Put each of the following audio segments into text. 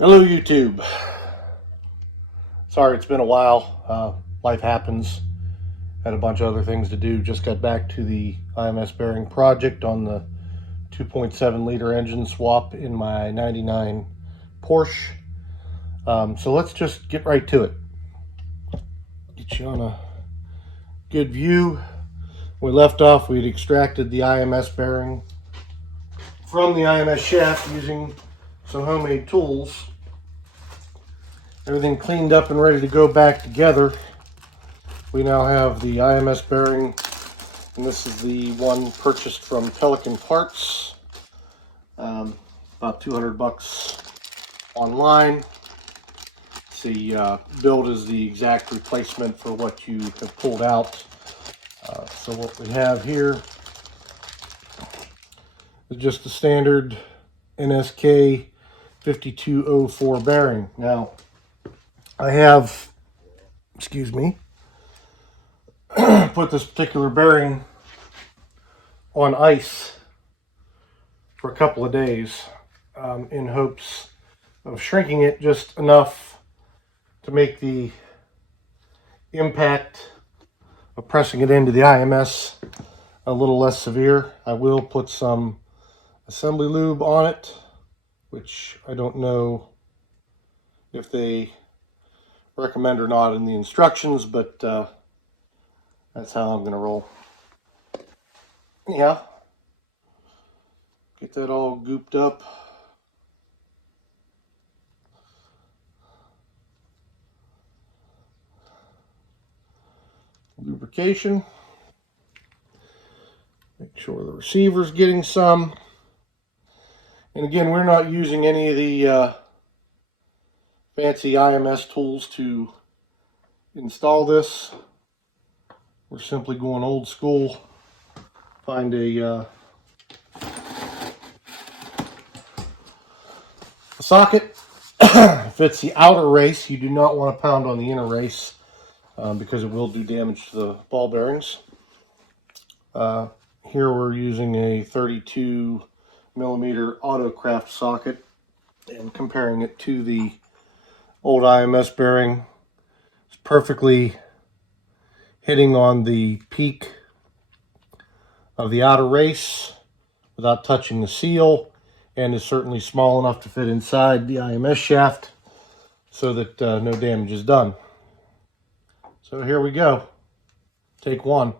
Hello YouTube. Sorry it's been a while. Life happens. Had a bunch of other things to do. Just got back to the IMS bearing project on the 2.7 liter engine swap in my 99 Porsche. So let's just get right to it. Get you on a good view. We left off, we'd extracted the IMS bearing from the IMS shaft using some homemade tools. Everything cleaned up and ready to go back together. We now have the IMS bearing, and this is the one purchased from Pelican Parts, about 200 bucks online. The build is the exact replacement for what you have pulled out. So what we have here is just the standard NSK 5204 bearing. Now, I have, excuse me, put this particular bearing on ice for a couple of days in hopes of shrinking it just enough to make the impact of pressing it into the IMS a little less severe. I will put some assembly lube on it, which I don't know if they recommend or not in the instructions, but that's how I'm going to roll. Yeah, get that all gooped up. Lubrication. Make sure the receiver's getting some. And again, we're not using any of the fancy IMS tools to install this. We're simply going old school. Find a socket. If it's the outer race, you do not want to pound on the inner race because it will do damage to the ball bearings. Here we're using a 32 millimeter Autocraft socket and comparing it to the old IMS bearing. It's perfectly hitting on the peak of the outer race without touching the seal, and is certainly small enough to fit inside the IMS shaft so that no damage is done. So here we go. Take one.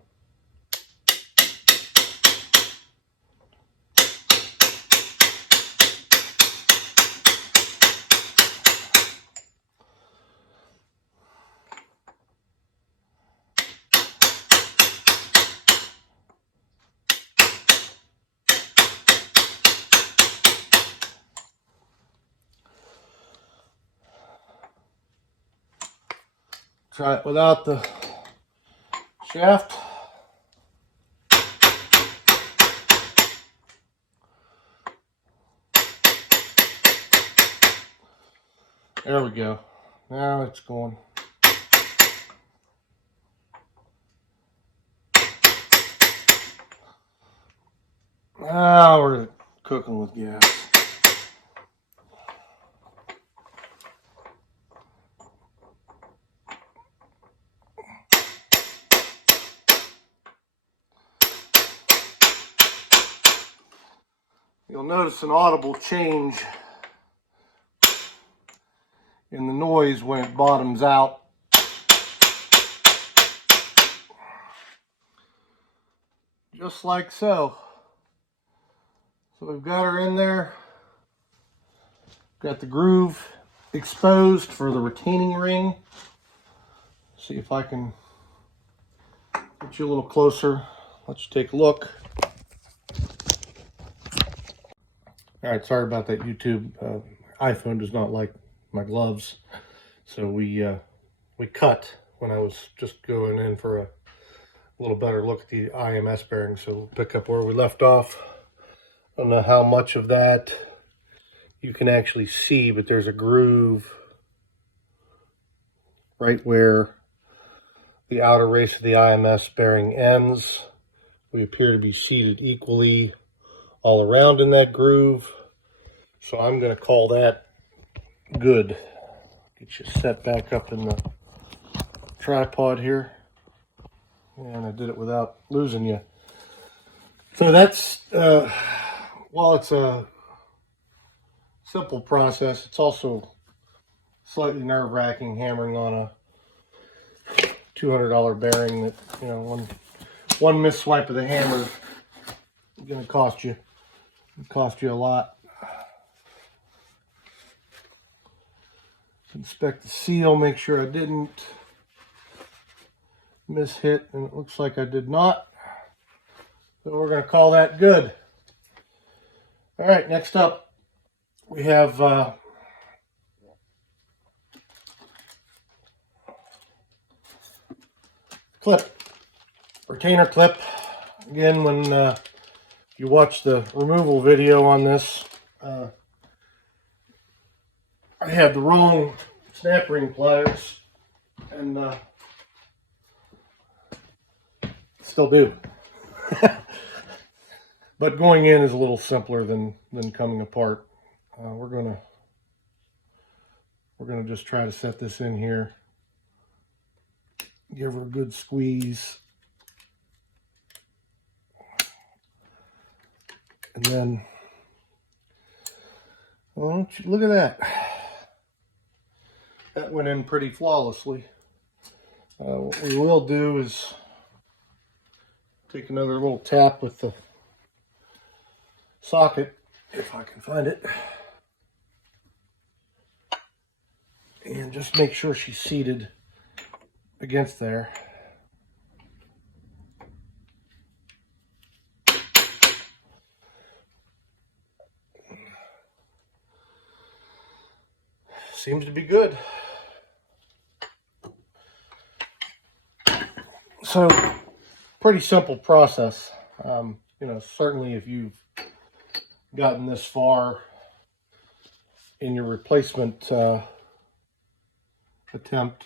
Try it without the shaft. There we go. Now it's going. Now we're cooking with gas. You'll notice an audible change in the noise when it bottoms out. Just like so. So we've got her in there. Got the groove exposed for the retaining ring. See if I can get you a little closer. Let's take a look. All right, sorry about that, YouTube. iPhone does not like my gloves, so we cut when I was just going in for a little better look at the IMS bearing. So we'll pick up where we left off. I don't know how much of that you can actually see, but there's a groove right where the outer race of the IMS bearing ends. We appear to be seated equally all around in that groove. So I'm going to call that good. Get you set back up in the tripod here. And I did it without losing you. So that's, while it's a simple process, it's also slightly nerve-wracking hammering on a $200 bearing that, you know, one misswipe of the hammer is going to cost you a lot. Inspect the seal, make sure I didn't miss hit, and it looks like I did not. So we're going to call that good. All right, next up we have clip, retainer clip. Again, when you watch the removal video on this, I had the wrong snap ring pliers, and still do. But going in is a little simpler than coming apart. We're gonna just try to set this in here. Give her a good squeeze. And then, well, look at that. That went in pretty flawlessly. What we will do is take another little tap with the socket, if I can find it, and just make sure she's seated against there. Seems to be good. So, pretty simple process. You know, certainly if you've gotten this far in your replacement attempt,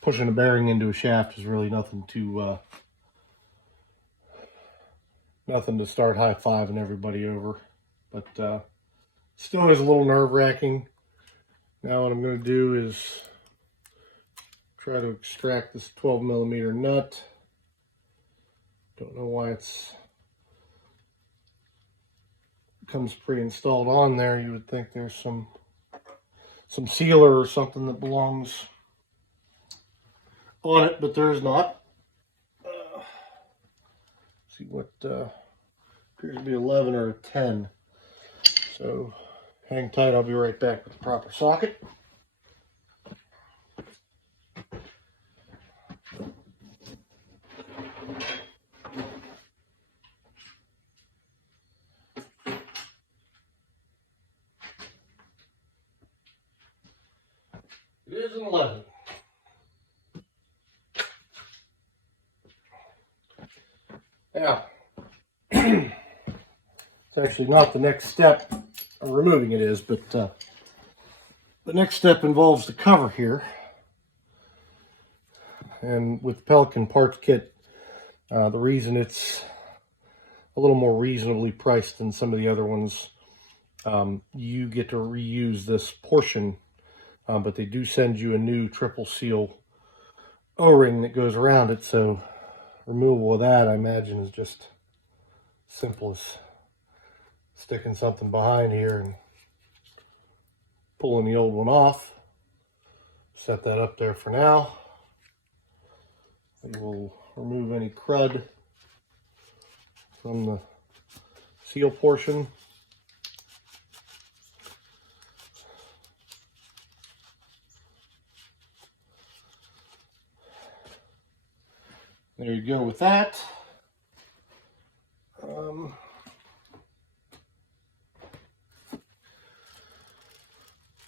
pushing a bearing into a shaft is really nothing to start high-fiving everybody over, but still is a little nerve-wracking. Now what I'm going to do is try to extract this 12mm nut. Don't know why comes pre-installed on there. You would think there's some sealer or something that belongs on it, but there's not. See what appears to be 11 or a 10. So hang tight, I'll be right back with the proper socket. It is an 11. Now, it's actually not the next step of removing it is, but the next step involves the cover here. And with Pelican Parts Kit, the reason it's a little more reasonably priced than some of the other ones, you get to reuse this portion, but they do send you a new triple seal O-ring that goes around it, so removal of that, I imagine, is just simple as sticking something behind here and pulling the old one off. Set that up there for now. We will remove any crud from the seal portion. There you go with that.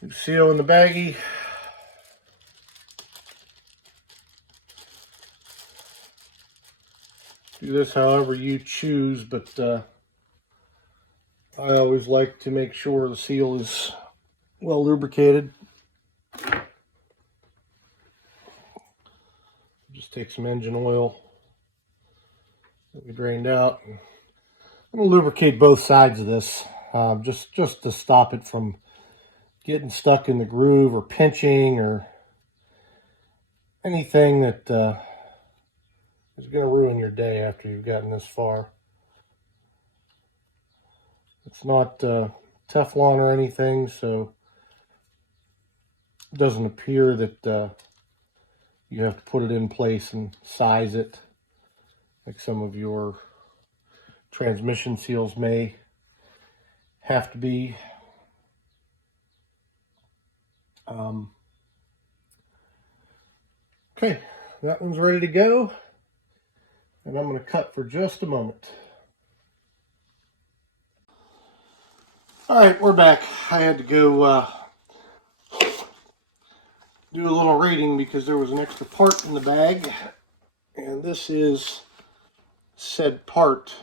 New seal in the baggie. Do this however you choose, but I always like to make sure the seal is well lubricated. Just take some engine oil that we drained out. I'm going to lubricate both sides of this. just to stop it from getting stuck in the groove or pinching or anything that is going to ruin your day after you've gotten this far. It's not Teflon or anything, so it doesn't appear that you have to put it in place and size it like some of your transmission seals may have to be. Okay, that one's ready to go, and I'm going to cut for just a moment. All right, we're back. I had to go do a little rating because there was an extra part in the bag, and this is said part.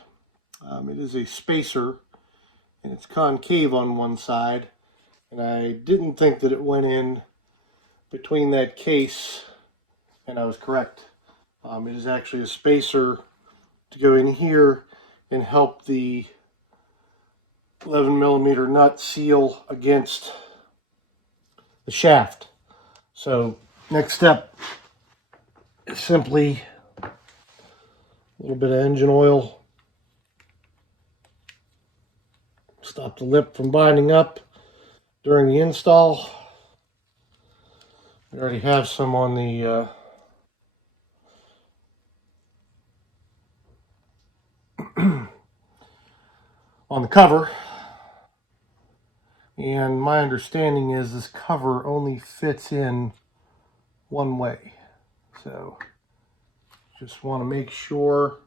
It is a spacer, and it's concave on one side, and I didn't think that it went in between that case, and I was correct. It is actually a spacer to go in here and help the 11mm nut seal against the shaft. So next step is simply a little bit of engine oil. Stop the lip from binding up during the install. We already have some on the on the cover, and my understanding is this cover only fits in one way, so just want to make sure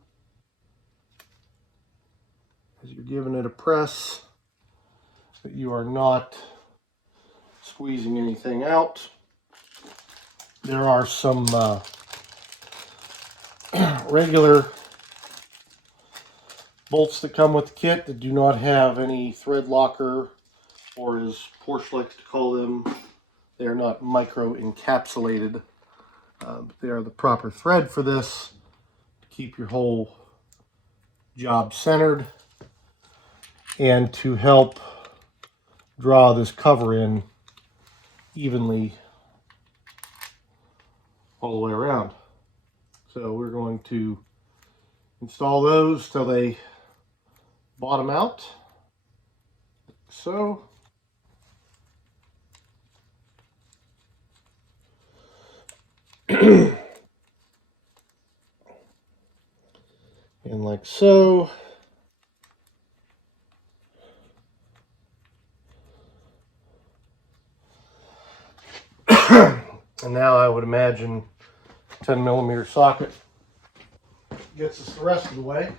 as you're giving it a press that you are not squeezing anything out. There are some regular bolts that come with the kit that do not have any thread locker, or as Porsche likes to call them, they are not micro encapsulated. But they are the proper thread for this to keep your whole job centered and to help draw this cover in evenly all the way around. So we're going to install those till they bottom out, so. And like so. And now I would imagine 10mm socket gets us the rest of the way.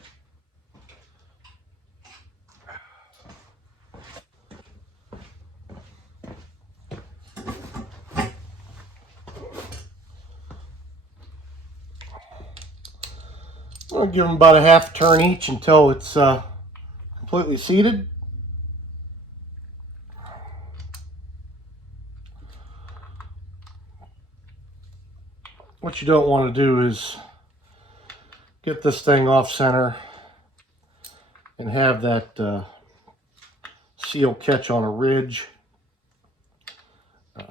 I'll give them about a half turn each until it's completely seated. What you don't want to do is get this thing off center and have that seal catch on a ridge. I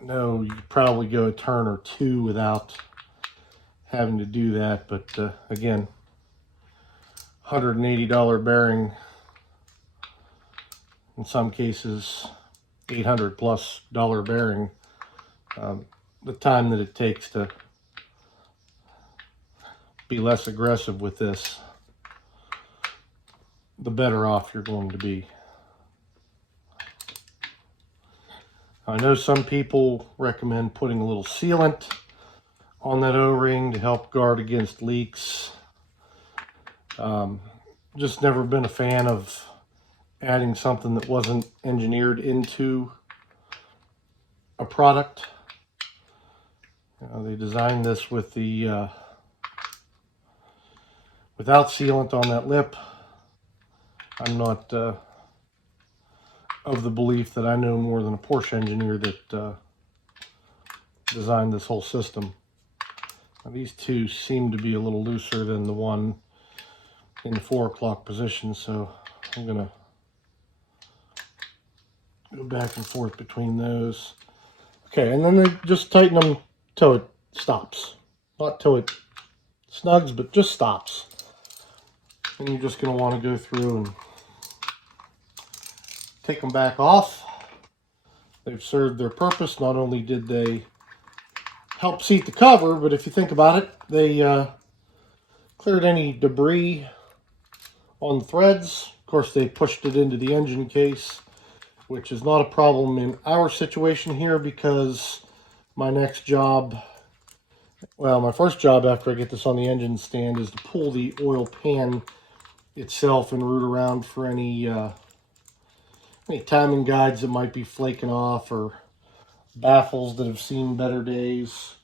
know you could probably go a turn or two without having to do that, but again, $180 bearing, in some cases $800+ bearing. The time that it takes to be less aggressive with this, the better off you're going to be. I know some people recommend putting a little sealant on that O-ring to help guard against leaks. Just never been a fan of adding something that wasn't engineered into a product. They designed this with the without sealant on that lip. I'm not of the belief that I know more than a Porsche engineer that designed this whole system. Now, these two seem to be a little looser than the one in the 4 o'clock position, so I'm going to Go back and forth between those. Okay, and then they just tighten them till it stops. Not till it snugs, but just stops. And you're just going to want to go through and take them back off. They've served their purpose. Not only did they help seat the cover, but if you think about it, they cleared any debris on the threads. Of course, they pushed it into the engine case, which is not a problem in our situation here because my next job, well, my first job after I get this on the engine stand is to pull the oil pan itself and root around for any timing guides that might be flaking off or baffles that have seen better days,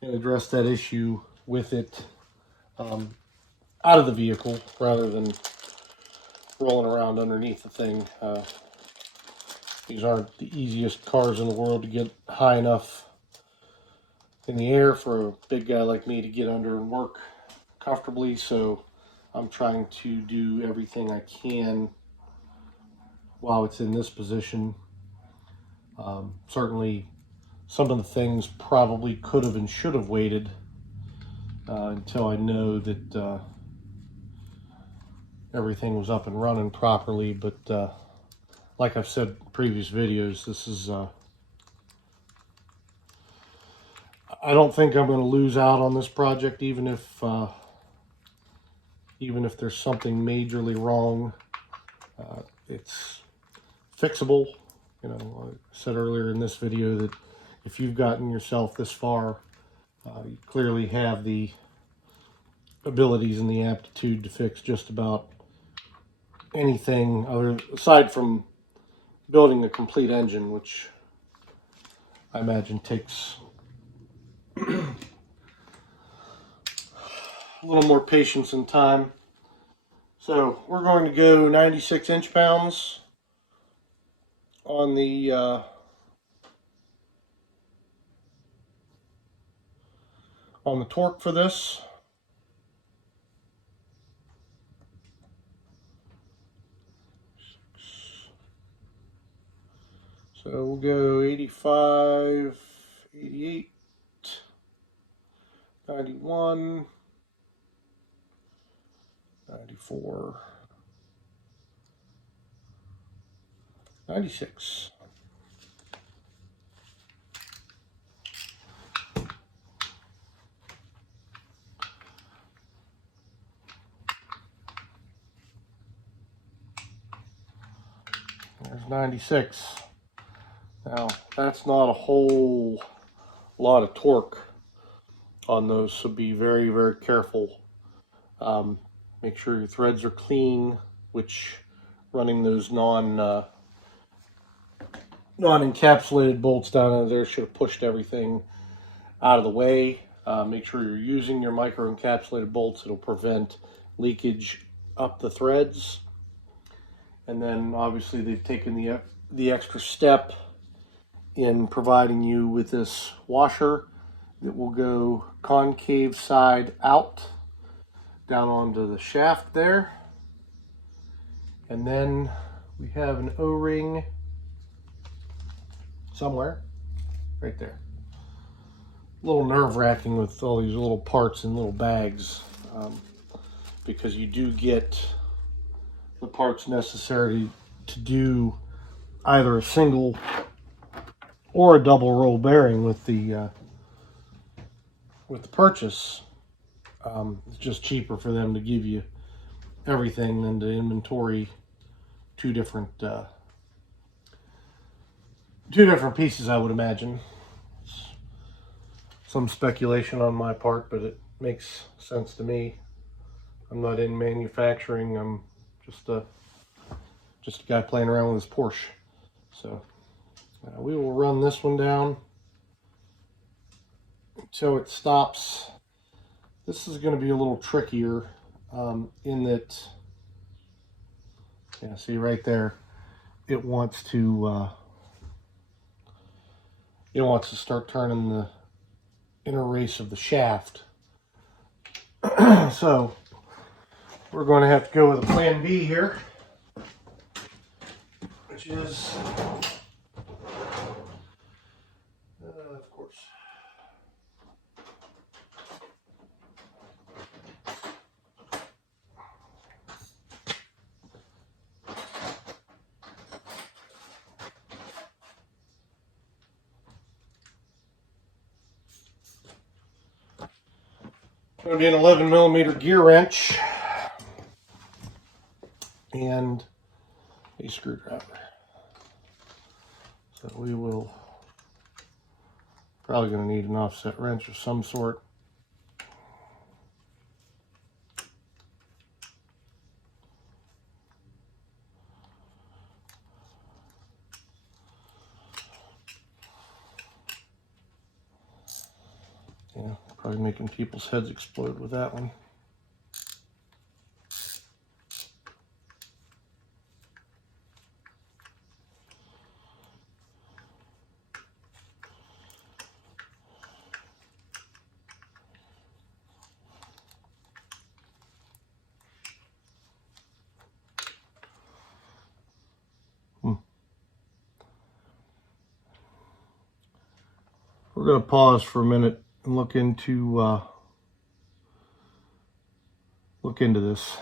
and address that issue with it out of the vehicle rather than rolling around underneath the thing. These aren't the easiest cars in the world to get high enough in the air for a big guy like me to get under and work comfortably, so I'm trying to do everything I can while it's in this position. Certainly some of the things probably could have and should have waited until I know that everything was up and running properly, but like I've said in previous videos, this is I don't think I'm going to lose out on this project, even if there's something majorly wrong. It's fixable. You know, I said earlier in this video that if you've gotten yourself this far, you clearly have the abilities and the aptitude to fix just about anything aside from building a complete engine, which I imagine takes a little more patience and time. So we're going to go 96 inch-pounds on the torque for this. So we'll go 85, 88, 91, 94, 96. There's 96. Now, that's not a whole lot of torque on those, so be very, very careful. Make sure your threads are clean, which running those non-encapsulated bolts down in there should have pushed everything out of the way. Make sure you're using your micro-encapsulated bolts. It'll prevent leakage up the threads. And then obviously they've taken the extra step in providing you with this washer that will go concave side out down onto the shaft there. And then we have an O-ring somewhere right there. A little nerve-wracking with all these little parts in little bags, because you do get the parts necessary to do either a single or a double roll bearing with the purchase. It's just cheaper for them to give you everything than to inventory two different pieces, I would imagine. It's some speculation on my part, but it makes sense to me. I'm not in manufacturing. I'm just a guy playing around with his Porsche. So we will run this one down until it stops. This is going to be a little trickier in that, yeah, see right there, it wants to start turning the inner race of the shaft. So we're going to have to go with a plan B here, which is Going to be an 11 millimeter gear wrench and a screwdriver. So we will probably going to need an offset wrench of some sort. Yeah, probably making people's heads explode with that one. We're going to pause for a minute and look into this.